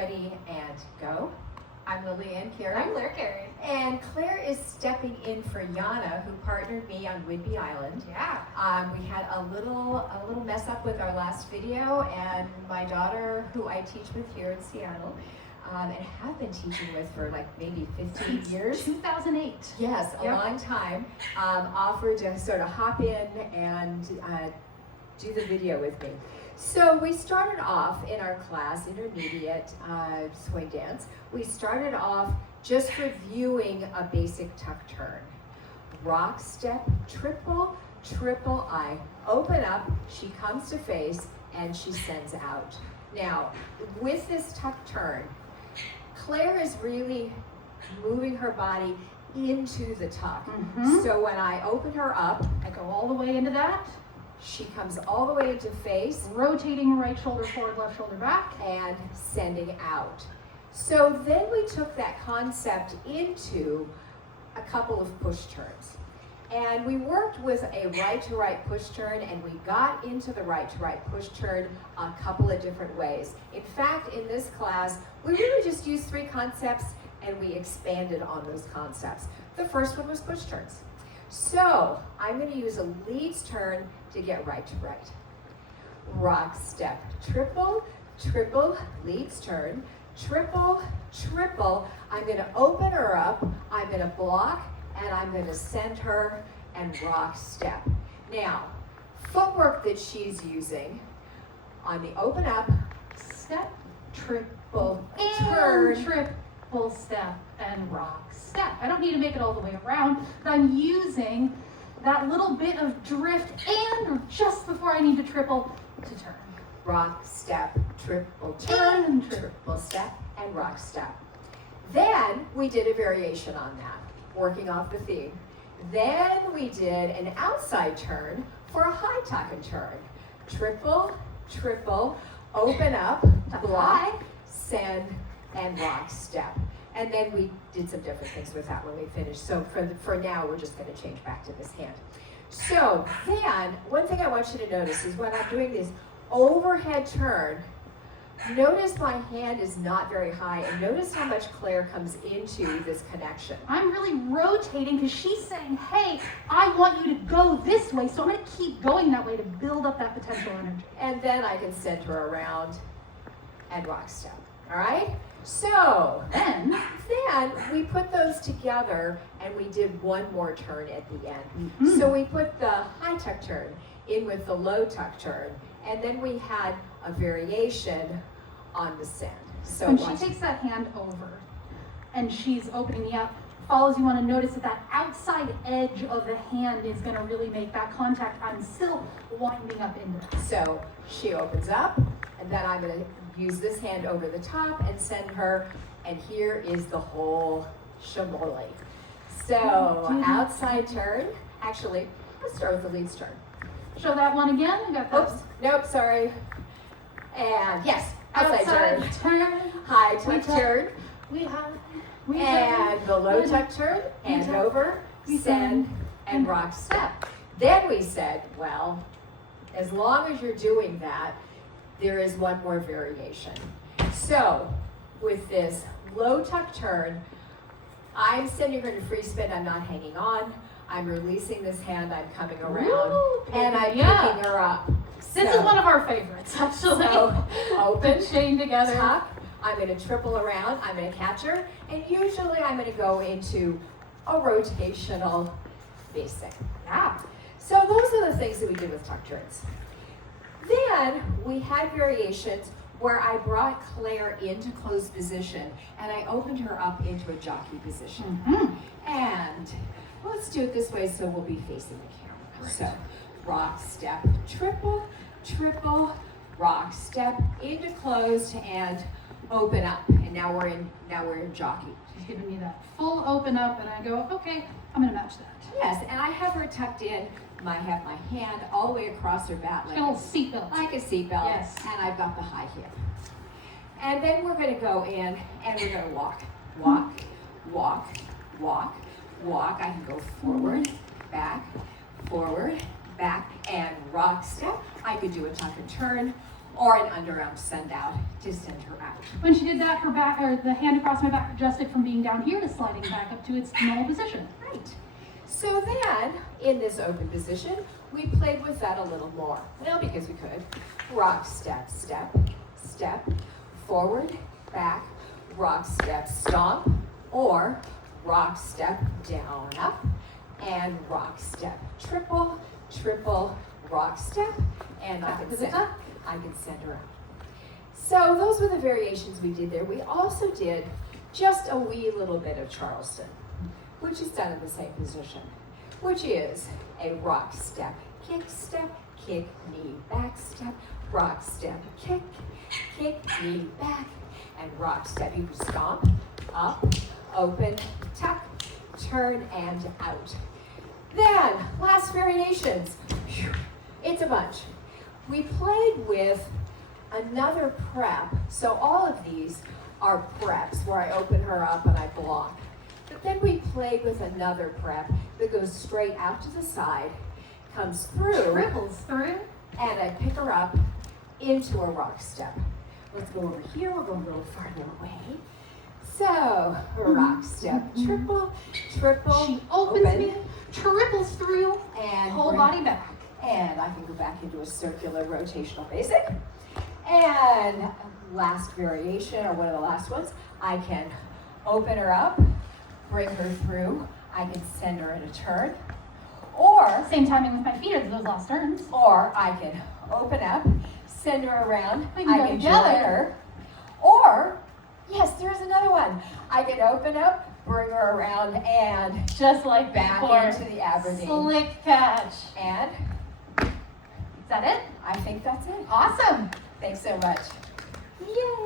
ready, and go. I'm Lilli Ann Carey. I'm Lilli Carey. And Claire is stepping in for Yana, who partnered me on Whidbey Island. Yeah. We had a little mess up with our last video, and my daughter, who I teach with here in Seattle, and have been teaching with for like maybe 15 years. 2008. Yes, a long time, offered to sort of hop in and do the video with me. So we started off in our class, intermediate swing dance, we started off just reviewing a basic tuck turn. Rock, step, triple, triple I. Open up, she comes to face, and she sends out. Now, with this tuck turn, Claire is really moving her body into the tuck. So when I open her up, I go all the way into that. she comes all the way into face, Rotating right shoulder forward, left shoulder back. and sending out. So then we took that concept into a couple of push turns. And we worked with a right to right push turn, and we got into the right to right push turn a couple of different ways. In fact, in this class, we really just used 3 concepts and we expanded on those concepts. The first one was push turns. So I'm going to use a leads turn to get right to right. Rock, step, triple, triple, leads turn, triple, triple. I'm going to open her up, I'm going to block, and I'm going to send her and rock, step. Now, footwork that she's using on the open up, Step, triple, and turn, triple step, and rock, step. I don't need to make it all the way around, but I'm using that little bit of drift and just before I need to triple to turn. rock, step, triple, turn, And triple step, and rock, step. Then we did a variation on that, working off the theme. Then we did an outside turn for a high tuck and turn. Triple, triple, open up, block, send, and rock, step. And then we did some different things with that when we finished. So for now, we're just going to change back to this hand. So then, one thing I want you to notice is when I'm doing this overhead turn, notice my hand is not very high, and notice how much Claire comes into this connection. I'm really rotating because she's saying, hey, I want you to go this way, so I'm going to keep going that way to build up that potential energy. And then I can send her around and rock step. All right? So Then, we put those together and we did one more turn at the end. So we put the high tuck turn in with the low tuck turn, and then we had a variation on the send. So when she watch. takes that hand over and she's opening me up, follows, you want to notice that that outside edge of the hand is going to really make that contact. I'm still winding up into it. So she opens up, and then I'm going to use this hand over the top and send her, and here is the whole shamoli. So outside turn, actually, let's start with the leads turn. Show that one again. I got that. Oops, nope, sorry. And yes, outside turn, high tuck turn, and the low tuck turn, and over, send, and rock step. Then we said, well, as long as you're doing that, there is one more variation. So with this low tuck turn, I'm sending her to free spin, I'm not hanging on. I'm releasing this hand, I'm coming around, Ooh, and I'm yeah. picking her up. This is one of our favorites, actually. So open, chain together. tuck, I'm going to triple around, I'm going to catch her, and usually I'm going to go into a rotational basic. Yeah. So those are the things that we did with tuck turns. Then we had variations where I brought Claire into closed position and I opened her up into a jockey position. And let's do it this way so we'll be facing the camera. Right. So rock, step, triple, triple, rock, step, into closed, and open up. And now we're in jockey. She's giving me that full open up, and I go, okay, I'm going to match that. Yes, and I have her tucked in. I have my hand all the way across her back Like a little seatbelt. like a seatbelt, Yes. and I've got the high hip. And then we're going to go in and we're going to walk, walk, walk, walk, walk. I can go forward, back, and rock step. I could do a tuck and turn, or an underarm send out to send her out. When she did that, her back, or the hand across my back, adjusted from being down here to sliding back up to its normal position. Right. So then, in this open position, we played with that a little more. Well, because we could. Rock, step, step, step, forward, back, rock, step, stomp, or rock, step, down, up, and rock, step, triple, triple, rock, step, and I can send her out. So those were the variations we did there. We also did just a wee little bit of Charleston, which is done in the same position, which is a rock, step, kick, knee, back, step, rock, step, kick, knee, back, and rock, step. You can stomp, up, open, tuck, turn, and out. Then, last variations. Whew, it's a bunch. We played with another prep. So all of these are preps where I open her up and I block. But then we played with another prep that goes straight out to the side, comes through, Ripples through, and I pick her up into a rock step. Let's go over here. We'll go a little farther away. So, rock step, triple, triple, she opens open, me, triples through, and whole body back. And I can go back into a circular rotational basic. And last variation, or one of the last ones, I can open her up, bring her through. I can send her in a turn. Or, Same timing with my feet as those last turns. or I can open up, send her around. We can I go can together. join her. Or, yes, there's another one. I can open up, bring her around, and Just like back before. into the Aberdeen. Slick catch. And Is that it? I think that's it. Awesome. Thanks so much. Yay!